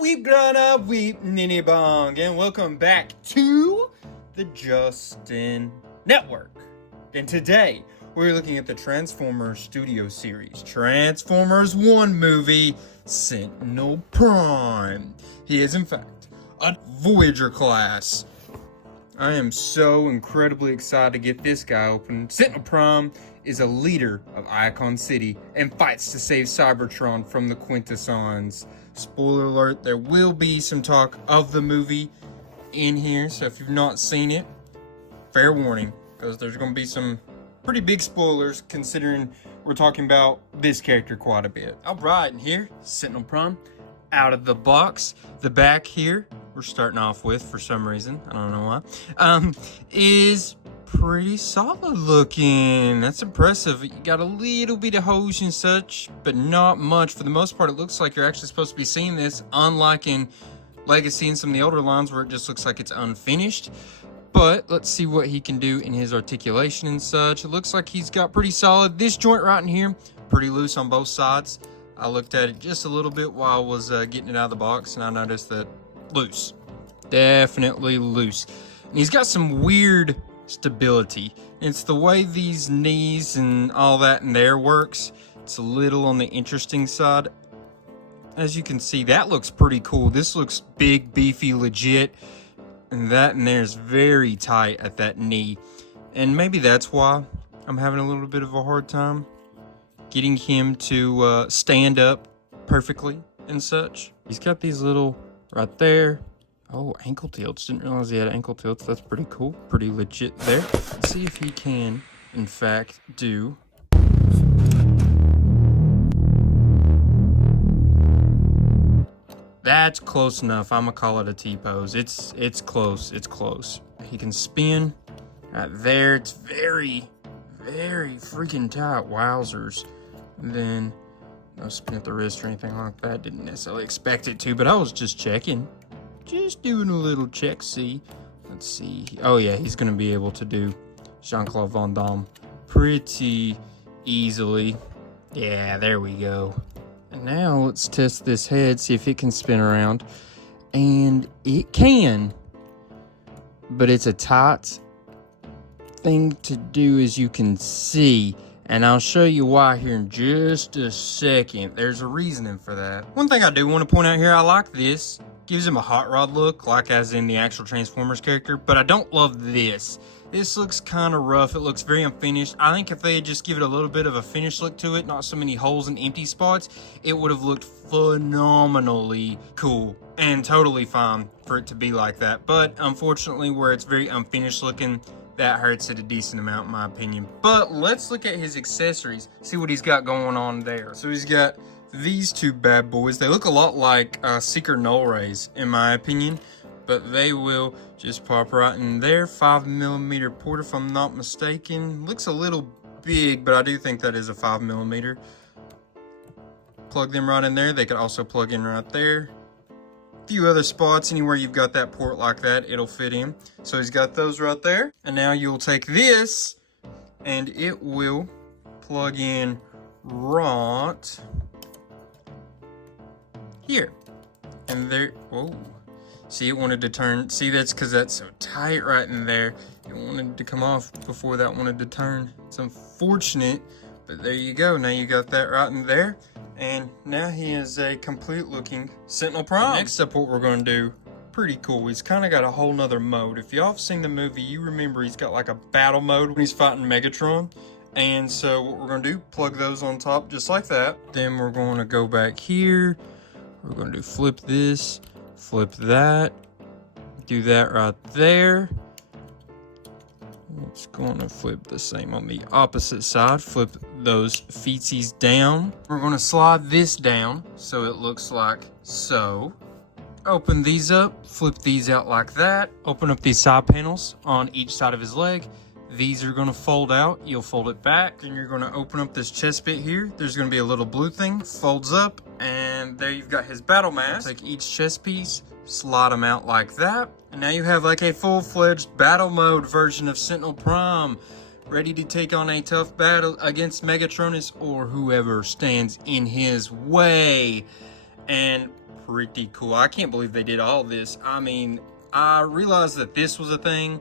we've grown up, weep ninny bong, and welcome back to the Justin Network. And today, we're looking at the Transformers Studio Series, Transformers 1 movie, Sentinel Prime. He is, in fact, a Voyager class. I am so incredibly excited to get this guy open. Sentinel Prime is a leader of Icon City and fights to save Cybertron from the Quintessons. Spoiler alert, there will be some talk of the movie in here, so if you've not seen it, fair warning, because there's going to be some pretty big spoilers considering we're talking about this character quite a bit. Alright, and here, Sentinel Prime, out of the box. The back here, we're starting off with, for some reason, I don't know why, is pretty solid looking. That's impressive. You got a little bit of hose and such, but not much. For the most part, it looks like you're actually supposed to be seeing this, unlike in Legacy and some of the older lines where it just looks like it's unfinished. But let's see what he can do in his articulation and such. It looks like he's got pretty solid. This joint right in here, pretty loose on both sides. I looked at it just a little bit while I was getting it out of the box, and I noticed that loose. Definitely loose. And he's got some weird stability. It's the way these knees and all that in there works. It's a little on the interesting side. As you can see, that looks pretty cool. This looks big, beefy, legit. And that in there is very tight at that knee. And maybe that's why I'm having a little bit of a hard time getting him to stand up perfectly and such. He's got these little right there. Oh, ankle tilts. Didn't realize he had ankle tilts. That's pretty cool. Pretty legit there. Let's see if he can, in fact, do... That's close enough. I'm gonna call it a T-pose. It's close. It's close. He can spin right there. It's very, very freaking tight. Wowzers. And then no spin at the wrist or anything like that. Didn't necessarily expect it to, but I was just checking. Just doing a little check, see. Let's see. Oh, yeah, he's going to be able to do Jean-Claude Van Damme pretty easily. Yeah, there we go. And now let's test this head, see if it can spin around. And it can. But it's a tight thing to do, as you can see. And I'll show you why here in just a second. There's a reasoning for that. One thing I do want to point out here, I like this. Gives him a hot rod look, like as in the actual Transformers character, but I don't love this. This looks kind of rough. It looks very unfinished. I think if they had just give it a little bit of a finished look to it, not so many holes and empty spots, it would have looked phenomenally cool and totally fine for it to be like that. But unfortunately, where it's very unfinished looking, that hurts it a decent amount in my opinion. But let's look at his accessories, see what he's got going on there. So he's got these two bad boys. They look a lot like Seeker Null Rays in my opinion, but they will just pop right in there. 5mm port if I'm not mistaken. Looks a little big, but I do think that is a 5mm. Plug them right in there. They could also plug in right there. A few other spots, anywhere you've got that port like that, it'll fit in. So he's got those right there. And now you'll take this and it will plug in right here. And there, whoa. See, it wanted to turn. See, that's because that's so tight right in there. It wanted to come off before that wanted to turn. It's unfortunate, but there you go. Now you got that right in there. And now he is a complete looking Sentinel Prime. Next up, what we're going to do, pretty cool. He's kind of got a whole nother mode. If y'all have seen the movie, you remember he's got like a battle mode when he's fighting Megatron. And so what we're going to do, plug those on top just like that. Then we're going to go back here. We're going to do flip this, flip that, do that right there. It's going to flip the same on the opposite side, flip those feetsies down. We're going to slide this down so it looks like so. Open these up, flip these out like that. Open up these side panels on each side of his leg. These are going to fold out. You'll fold it back. Then you're going to open up this chest bit here. There's going to be a little blue thing. Folds up. And there you've got his battle mask. Take each chest piece, slide them out like that. And now you have like a full-fledged battle mode version of Sentinel Prime. Ready to take on a tough battle against Megatronus or whoever stands in his way. And pretty cool. I can't believe they did all this. I mean, I realized that this was a thing,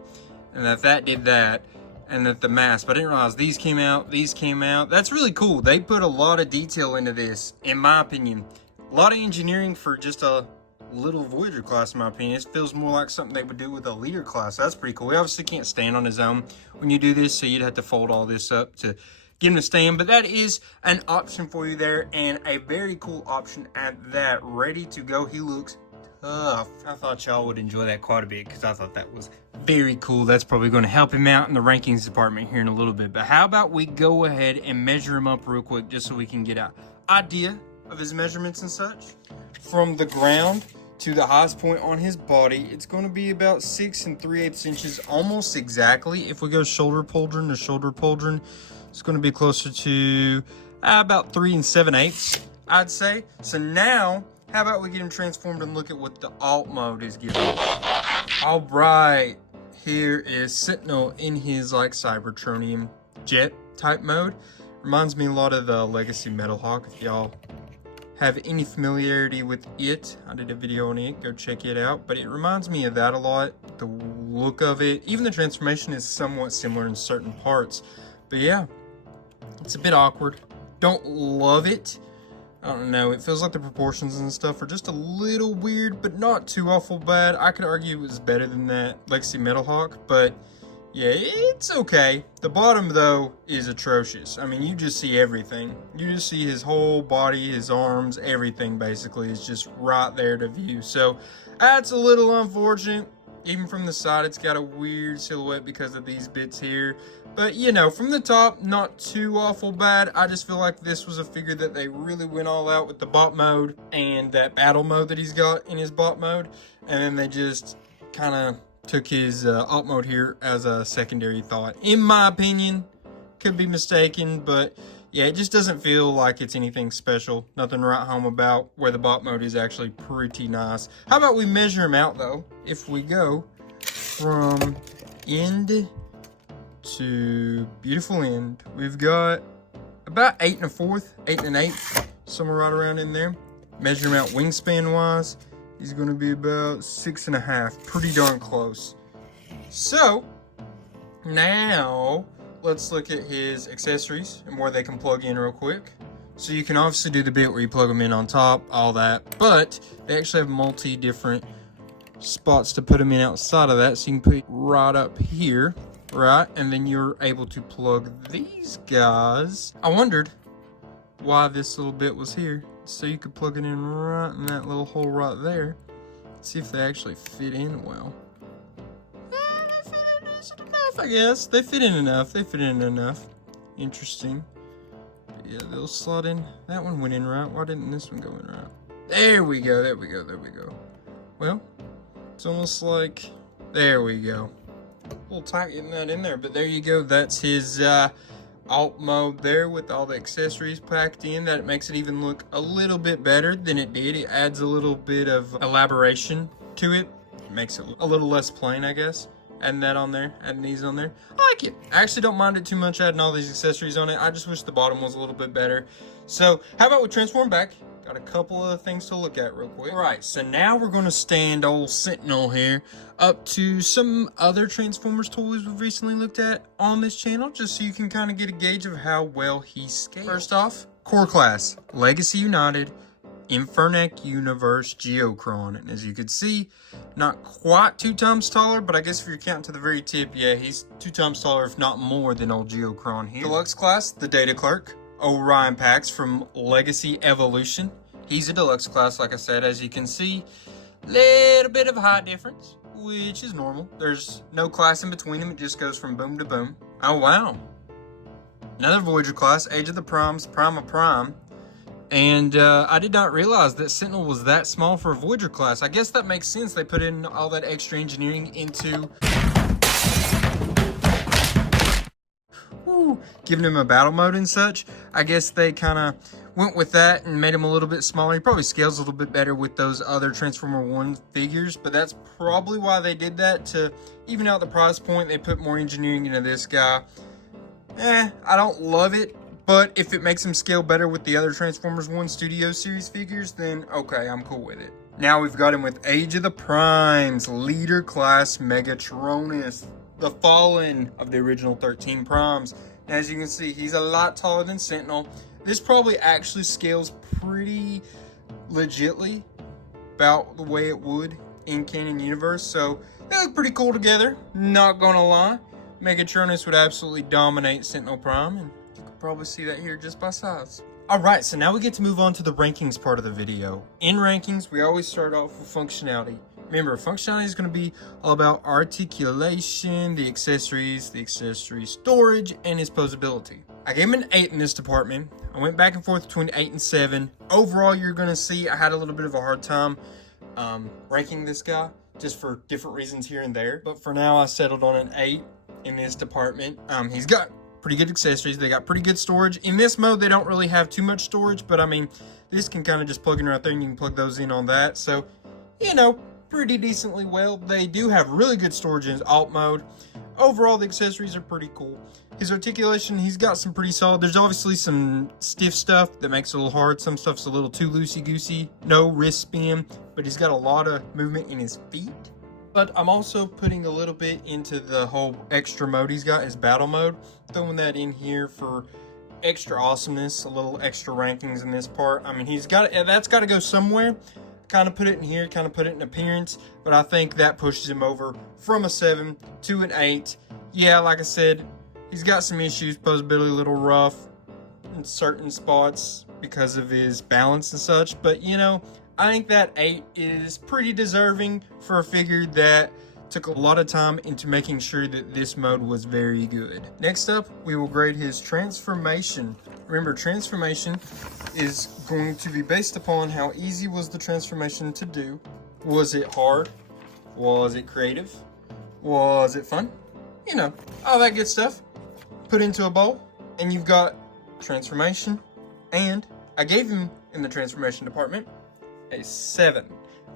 and that did that, and that the mask, but I didn't realize these came out, That's really cool. They put a lot of detail into this, in my opinion. A lot of engineering for just a little Voyager class, in my opinion. It feels more like something they would do with a leader class. That's pretty cool. He obviously can't stand on his own when you do this, so you'd have to fold all this up to get him to stand, but that is an option for you there, and a very cool option at that. Ready to go. He looks tough. I thought y'all would enjoy that quite a bit because I thought that was very cool. That's probably going to help him out in the rankings department here in a little bit. But how about we go ahead and measure him up real quick just so we can get an idea of his measurements and such. From the ground to the highest point on his body, it's going to be about 6 3/8 inches, almost exactly. If we go shoulder pauldron to shoulder pauldron, it's going to be closer to about 3 7/8, I'd say. So now, how about we get him transformed and look at what the alt mode is giving us. All right, here is Sentinel in his like Cybertronium jet type mode. Reminds me a lot of the Legacy Metalhawk. If y'all have any familiarity with it, I did a video on it, go check it out. But it reminds me of that a lot, the look of it. Even the transformation is somewhat similar in certain parts. But yeah, it's a bit awkward. Don't love it. I don't know, it feels like the proportions and stuff are just a little weird, but not too awful bad. I could argue it was better than that Legacy Metalhawk, but yeah, it's okay. The bottom, though, is atrocious. I mean, you just see everything. You just see his whole body, his arms, everything, basically, is just right there to view. So, that's a little unfortunate. Even from the side, it's got a weird silhouette because of these bits here. But, you know, from the top, not too awful bad. I just feel like this was a figure that they really went all out with the bot mode and that battle mode that he's got in his bot mode. And then they just kind of took his alt mode here as a secondary thought. In my opinion, could be mistaken, but yeah, it just doesn't feel like it's anything special. Nothing to write home about, where the bot mode is actually pretty nice. How about we measure him out, though? If we go from end to beautiful end, we've got about 8 1/4, 8 1/8, somewhere right around in there. Measure him out wingspan wise, he's going to be about 6 1/2, pretty darn close. So now let's look at his accessories and where they can plug in real quick. So you can obviously do the bit where you plug them in on top, all that, but they actually have multi different spots to put them in outside of that. So you can put it right up here, right? And then you're able to plug these guys. I wondered why this little bit was here. So you could plug it in right in that little hole right there. See if they actually fit in well. They fit in decent enough, I guess. They fit in enough. Interesting. But yeah, they'll slot in. That one went in right. Why didn't this one go in right? There we go. Well, it's almost like, there we go. A little tight getting that in there, but there you go. That's his alt mode there with all the accessories packed in. That makes it even look a little bit better than it did. It adds a little bit of elaboration to it. It makes it a little less plain, I guess. Adding that on there, adding these on there. I like it. I actually don't mind it too much adding all these accessories on it. I just wish the bottom was a little bit better. So how about we transform back? Got a couple of things to look at real quick. All right, so now we're going to stand old Sentinel here up to some other Transformers toys we've recently looked at on this channel, just so you can kind of get a gauge of how well he scales. First off, core class, Legacy United, Infernac Universe Geocron. And as you can see, not quite 2 times taller, but I guess if you're counting to the very tip, yeah, he's 2 times taller, if not more, than old Geocron here. Deluxe class, the Data Clerk, Orion Pax from Legacy Evolution. He's a deluxe class, like I said. As you can see, little bit of height difference, which is normal. There's no class in between them. It just goes from boom to boom. Oh, wow. Another Voyager class, Age of the Primes, Prime of Prime. And I did not realize that Sentinel was that small for a Voyager class. I guess that makes sense. They put in all that extra engineering into giving him a battle mode and such. I guess they kind of went with that and made him a little bit smaller. He probably scales a little bit better with those other Transformer 1 figures, but that's probably why they did that, to even out the price point. They put more engineering into this guy. I don't love it, But if it makes him scale better with the other Transformers 1 Studio Series figures, then okay, I'm cool with it. Now we've got him with Age of the Primes, Leader Class Megatronus, the Fallen of the original 13 Primes. And as you can see, he's a lot taller than Sentinel. This probably actually scales pretty legitly about the way it would in canon universe. So they look pretty cool together, not gonna lie. Megatronus would absolutely dominate Sentinel Prime, and you can probably see that here just by size. Alright, so now we get to move on to the rankings part of the video. In rankings, we always start off with functionality. Remember, functionality is going to be all about articulation, the accessory storage, and his posability. I gave him an 8 in this department. I went back and forth between 8 and 7. Overall, you're going to see I had a little bit of a hard time ranking this guy, just for different reasons here and there. But for now, I settled on an 8 in this department. He's got pretty good accessories. They got pretty good storage. In this mode, they don't really have too much storage, but I mean, this can kind of just plug in right there and you can plug those in on that. So, you know, pretty decently well. They do have really good storage in alt mode. Overall, the accessories are pretty cool. His articulation, he's got some pretty solid. There's obviously some stiff stuff that makes it a little hard. Some stuff's a little too loosey-goosey. No wrist spin, but he's got a lot of movement in his feet. But I'm also putting a little bit into the whole extra mode he's got, his battle mode. Throwing that in here for extra awesomeness, a little extra rankings in this part. I mean, that's got to go somewhere. Kind of put it in here, kind of put it in appearance. But I think that pushes him over from a 7 to an 8. Yeah, like I said, he's got some issues, posability a little rough in certain spots because of his balance and such. But, you know, I think that 8 is pretty deserving for a figure that took a lot of time into making sure that this mode was very good. Next up, we will grade his transformation. Remember, transformation is going to be based upon how easy was the transformation to do. Was it hard? Was it creative? Was it fun? You know, all that good stuff. Put into a bowl, and you've got transformation. And I gave him, in the transformation department, a 7.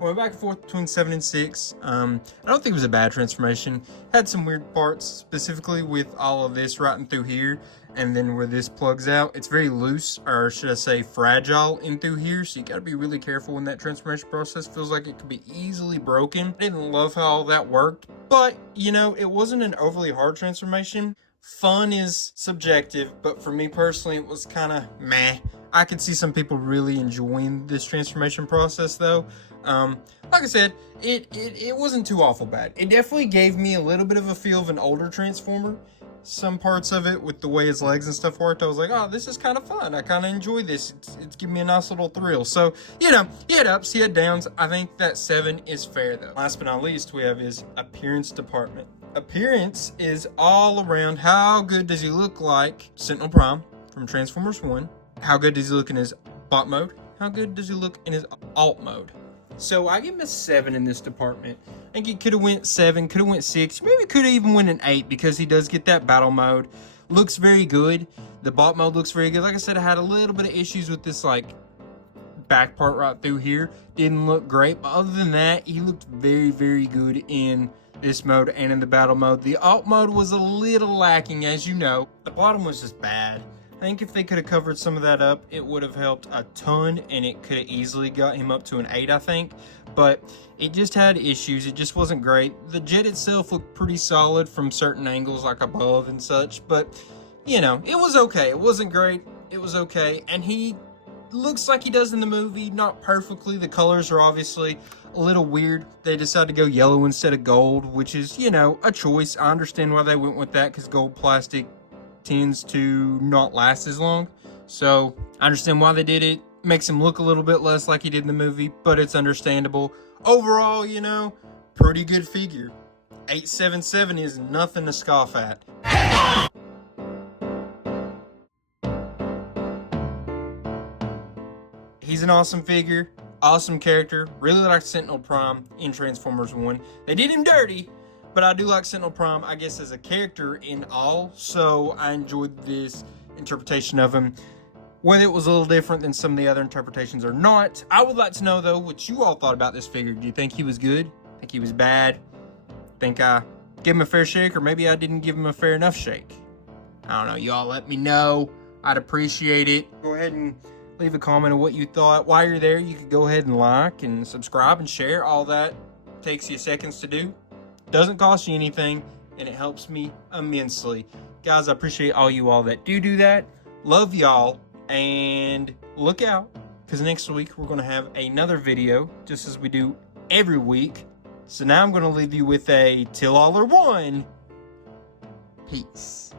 I went back and forth between 7 and 6. I don't think it was a bad transformation. Had some weird parts, specifically with all of this right in through here, and then where this plugs out. It's very loose, or should I say fragile in through here, so you gotta be really careful when that transformation process. Feels like it could be easily broken. I didn't love how all that worked, but, you know, it wasn't an overly hard transformation. Fun is subjective, but for me personally, it was kind of meh. I could see some people really enjoying this transformation process, though. Like I said, it wasn't too awful bad. It definitely gave me a little bit of a feel of an older Transformer. Some parts of it, with the way his legs and stuff worked, I was like, oh, this is kind of fun. I kind of enjoy this. It's giving me a nice little thrill. So, you know, he had ups, he had downs. I think that 7 is fair, though. Last but not least, we have his appearance department. Appearance is all around how good does he look like Sentinel Prime from Transformers 1. How good does he look in his bot mode? How good does he look in his alt mode? So I give him a 7 in this department. I think he could have went 7, could have went 6, maybe could have even went an 8 because he does get that battle mode. Looks very good. The bot mode looks very good. Like I said, I had a little bit of issues with this like back part right through here. Didn't look great, but other than that, he looked very, very good in this mode and in the battle mode. The alt mode was a little lacking, as you know. The bottom was just bad. I think if they could have covered some of that up, it would have helped a ton, and it could have easily got him up to an 8, I think. But it just had issues. It just wasn't great. The jet itself looked pretty solid from certain angles, like above and such. But, you know, it was okay. It wasn't great. It was okay. And he looks like he does in the movie. Not perfectly. The colors are obviously a little weird. They decided to go yellow instead of gold, which is, you know, a choice. I understand why they went with that, because gold plastic tends to not last as long. So I understand why they did it. Makes him look a little bit less like he did in the movie, but it's understandable. Overall, you know, pretty good figure. 877 is nothing to scoff at. He's an awesome figure, awesome character. Really like Sentinel Prime in Transformers 1. They did him dirty, but I do like Sentinel Prime, I guess, as a character in all, so I enjoyed this interpretation of him. Whether it was a little different than some of the other interpretations or not, I would like to know, though, what you all thought about this figure. Do you think he was good? Think he was bad? Think I gave him a fair shake, or maybe I didn't give him a fair enough shake? I don't know. You all let me know. I'd appreciate it. Go ahead and leave a comment on what you thought. While you're there, you could go ahead and like and subscribe and share. All that takes you seconds to do. Doesn't cost you anything, and it helps me immensely. Guys, I appreciate all you all that do that. Love y'all, and look out, because next week we're going to have another video, just as we do every week. So now I'm going to leave you with a till all are one. Peace.